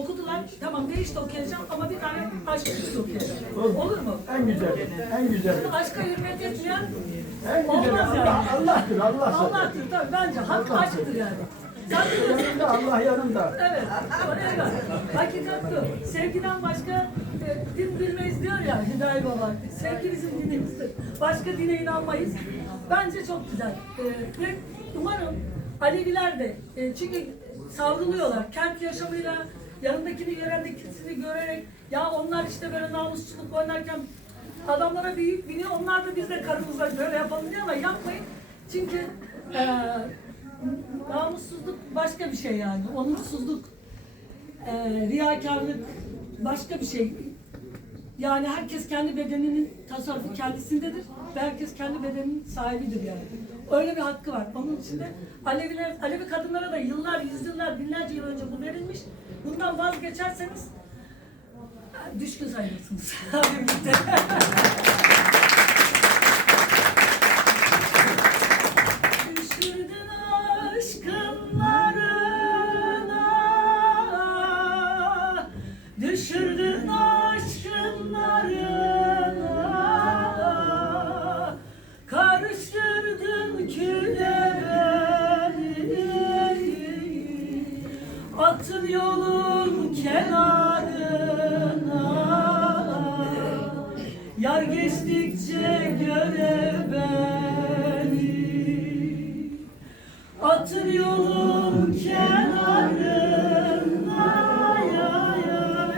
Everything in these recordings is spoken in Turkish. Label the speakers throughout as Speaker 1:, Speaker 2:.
Speaker 1: okudular. Tamam ne işte okuyacağım ama bir tane aşk öyküsü okuyacağım. Olur mu?
Speaker 2: En güzel, en güzel.
Speaker 1: Aşka hürmet etmeyen
Speaker 2: En güzel
Speaker 1: Olmaz yani.
Speaker 2: Allah, Allah'tır, Allah.
Speaker 1: Allah'tır tabii bence hak aşktır yani. Sen biliyorsun.
Speaker 2: Yanında, Allah yanında.
Speaker 1: Evet, evet. Hakikat bu. Sevgiden başka e, din bilmeyiz diyor ya Hüdayi Baba. Sevgi bizim dinimizdir. Başka dine inanmayız. Bence çok güzel. E, ve umarım Aleviler de, e, çünkü savruluyorlar. Kent yaşamıyla yanındakini görendekini görerek ya onlar işte böyle namusçuluk oynarken adamlara büyük biniyor. Onlar da biz de karımıza böyle yapalım diyor ama yapmayın. Çünkü e, namussuzluk başka bir şey yani. Onursuzluk, e, riyakarlık başka bir şey. Yani herkes kendi bedeninin tasarrufu kendisindedir ve herkes kendi bedeninin sahibidir yani. Öyle bir hakkı var. Onun için de Aleviler, Alevi kadınlara da yıllar, yüzyıllar, binlerce yıl önce bu verilmiş. Bundan vazgeçerseniz düşkün sayılırsınız. Birlikte. Düşürdün aşkın narına Attın yolun kenarına. Yar geçtikçe göre beni. Atır yolun kenarına. Ya ya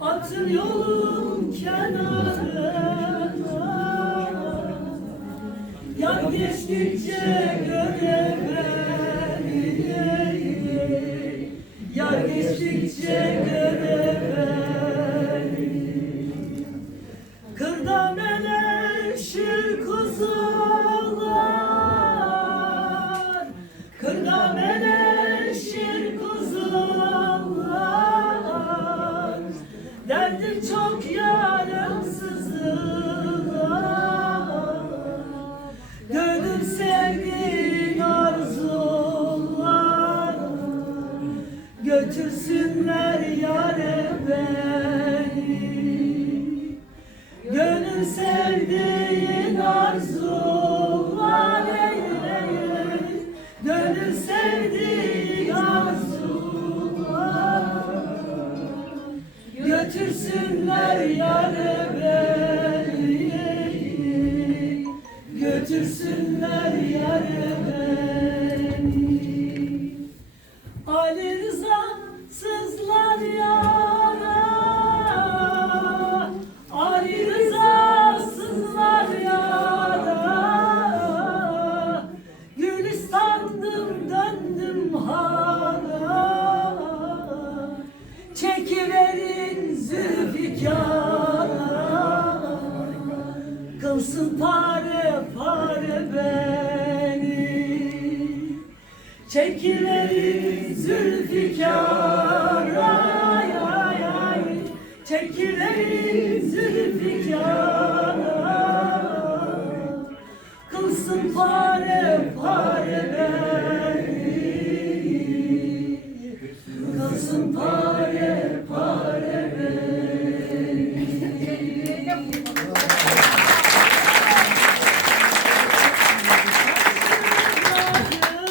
Speaker 1: Atır yolun kenarına. Yar geçtikçe göre beni geçtikçe göre beni Kırda meleşir kuzular Götürsünler yâre beni. Gönül sevdiğin arzular ey, ey, ey. Gönül sevdiğin arzular. Götürsünler yâre beni. Götürsünler yâre beni. Ali Kılsın pare pare beni. Çekilerin zülfikara ay ay ay. Çekilerin zülfikara